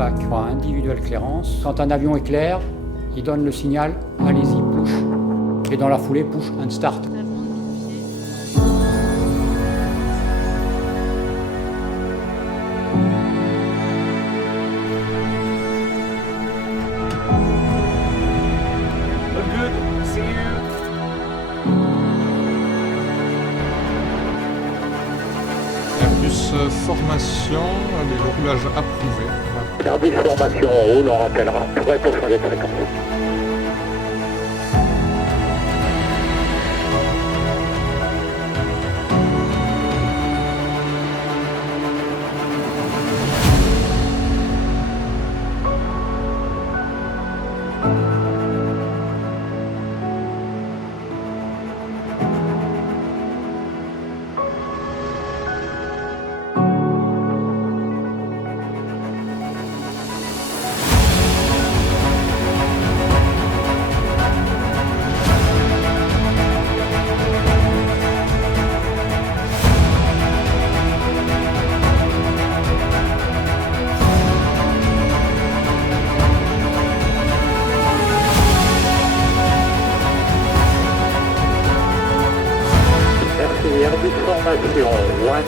Kovac par individual clearance. Quand un avion éclaire, il donne le signal « Allez-y, push ». Et dans la foulée, push and start. Good, see you. Airbus formation, le roulage approuvé. Airbus formation en haut, on rappellera, prêt pour changer de fréquence. Airbus formation 118.1.